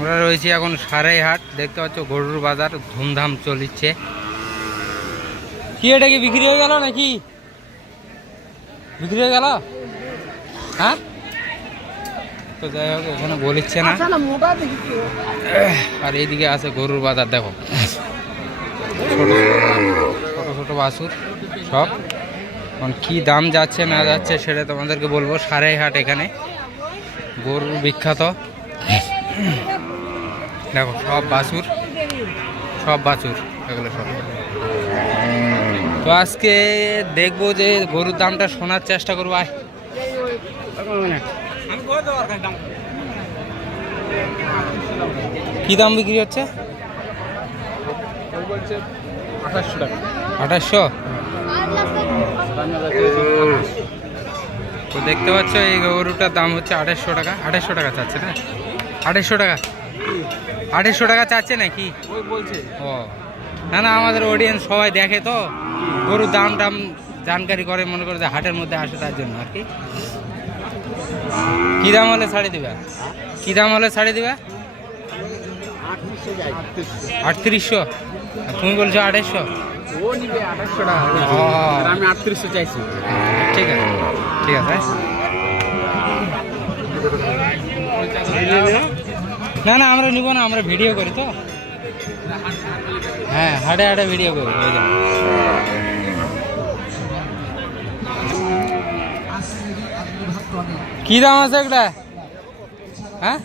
আমরা রয়েছি এখন সারাইহাট দেখতে পাচ্ছ গরুর বাজার ধুমধাম চলিচ্ছে। কি এটা কি বিক্রি হয়ে গেল নাকি? বিক্রি হয়ে গেল? হ্যাঁ? তো যাই হোক ওখানে বলিচ্ছে না। আর এইদিকে আছে গরুর বাজার দেখো। ছোট ছোট ছোট বাছুর সব। এখন কি দাম যাচ্ছে না যাচ্ছে সেটা তোমাদেরকে বলব। সারাইহাট এখানে গরুর বিখ্যাত। দেখো, সব বাছুর সব বাছুর, এগুলো সব। তো আজকে দেখব যে গরুর দামটা শোনার চেষ্টা করব, আয়। কি দাম বিক্রি হচ্ছে? আঠাশশো? তো দেখতে পাচ্ছ এই গরুটার দাম হচ্ছে আঠাশশো টাকা আঠাশশো টাকা চাচ্ছে না? আঠাশশো টাকা। আঠাশশো টাকা চাচ্ছে নাকি? ও। না না আমাদের অডিয়েন্স সবাই দেখে তো। গরুর দাম টাম জানকারি করে মনে করে যে হাটের মধ্যে আসে তার জন্য আর কি। কী দাম হলে ছাড়ি দিবে? কী দাম হলে ছাড়ি দিবে? আটত্রিশশো। তুমি বলছো আঠাশশো ও নিবে আঠাশশো টাকা। আমি আটত্রিশশো চাইছি। ঠিক আছে ঠিক আছে। না না, আমরা নিব না, আমরা ভিডিও করি তো। হ্যাঁ হাটে হাটে ভিডিও করি। কি দাম আছে একটা হ্যাঁ?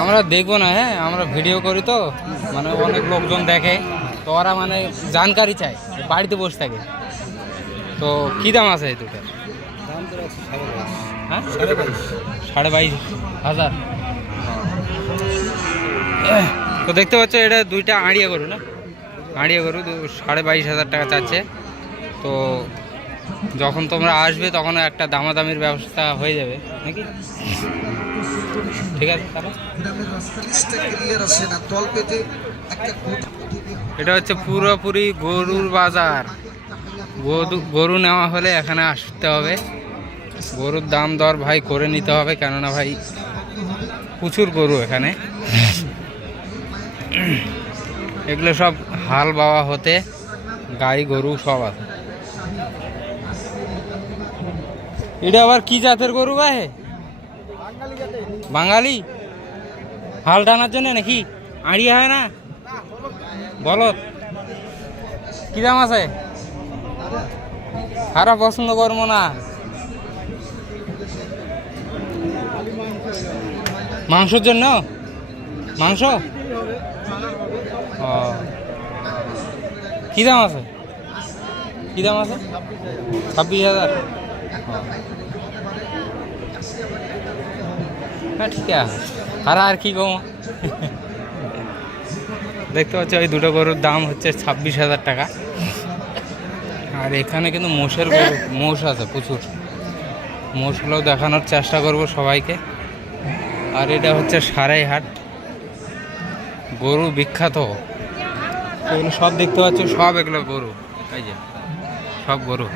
আমরা দেখব না হ্যাঁ আমরা ভিডিও করি তো। মানে অনেক লোকজন দেখে, তো ওরা মানে জানকারি চায়, বাড়িতে বসে থাকে। তো কী দাম আছে দুটার? হ্যাঁ? সাড়ে বাইশ। হাজার। তো দেখতে পাচ্ছ এটা দুইটা আড়িয়া গরু না? আড়িয়া গরু সাড়ে বাইশ হাজার টাকা চাচ্ছে। তো যখন তোমরা আসবে তখন একটা দামাদামির ব্যবস্থা হয়ে যাবে নাকি? ঠিক আছে এটা হচ্ছে পুরোপুরি গরুর বাজার। গরু গরু নেওয়া হলে এখানে আসতে হবে। গরুর দাম দর ভাই করে নিতে হবে, কেননা ভাই প্রচুর গরু এখানে। এগুলো সব হাল বাওয়া হতে গাই গরু সব আছে। এটা আবার কি জাতের গরু ভাই? বাঙালি? হাল টানার জন্য নাকি? আড়িয়া হয় না? বলো। কি দাম আছে? খারাপ পছন্দ করব না। মাংসের জন্য? মাংস? কি দাম আছে? কি দাম আছে? ছাব্বিশ হাজার। হ্যাঁ ঠিক আছে। আর আর কি কম? দেখতে পাচ্ছ ওই দুটো গরুর দাম হচ্ছে ছাব্বিশ হাজার টাকা। আর এখানে কিন্তু মোষের গরু, মোষ আছে প্রচুর। মোষগুলোও দেখানোর চেষ্টা করব সবাইকে। আর এটা হচ্ছে সারাইহাট। গরু বিখ্যাত। এগুলো সব দেখতে পাচ্ছ সব এগুলো গরু। এই যে সব গরু।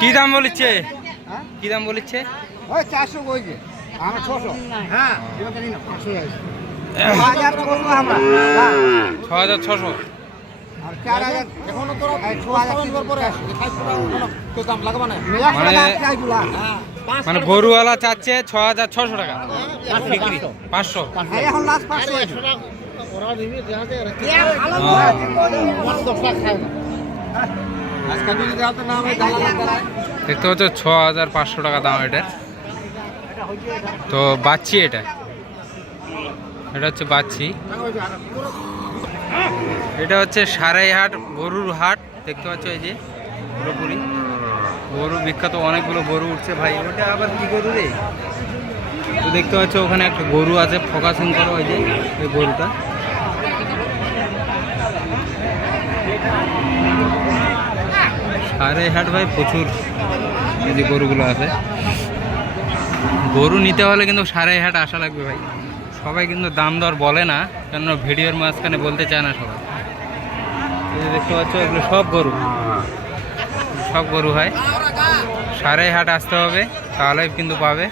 কি দাম বলিচ্ছে কি দাম বলিচ্ছে হ্যাঁ। ছ হাজার ছশো। মানে- গরুওয়ালা চাচ্ছে ছ হাজার ছশো টাকা। পাঁচশো। দেখতে পাচ্ছ ছ হাজার পাঁচশো টাকা দাম এটা তো বাচ্চি এটা। এটা হচ্ছে বাচ্চি। এটা হচ্ছে সারাইহাট গরুর হাট, দেখতে পাচ্ছ এই যে পুরোপুরি। গরু বিখ্যাত, অনেকগুলো গরু উঠছে ভাই। ওটা আবার কি গরু রে? তো দেখতে পাচ্ছ ওখানে একটা গরু আছে ফোকাসিং করো ওই যে, এই গরুটা। সারাইহাট ভাই প্রচুর এই যে গরুগুলো আছে। গরু নিতে হলে কিন্তু সারাইহাট আসা লাগবে ভাই। সবাই কিন্তু দাম দর বলে না কেন ভিডিওর মাঝখানে বলতে চায় না সবাই। দেখতে পাচ্ছ, এগুলো সব গরু। সব গরু হয়। সারাই হাট আসতে হবে তাহলে কিন্তু পাবে।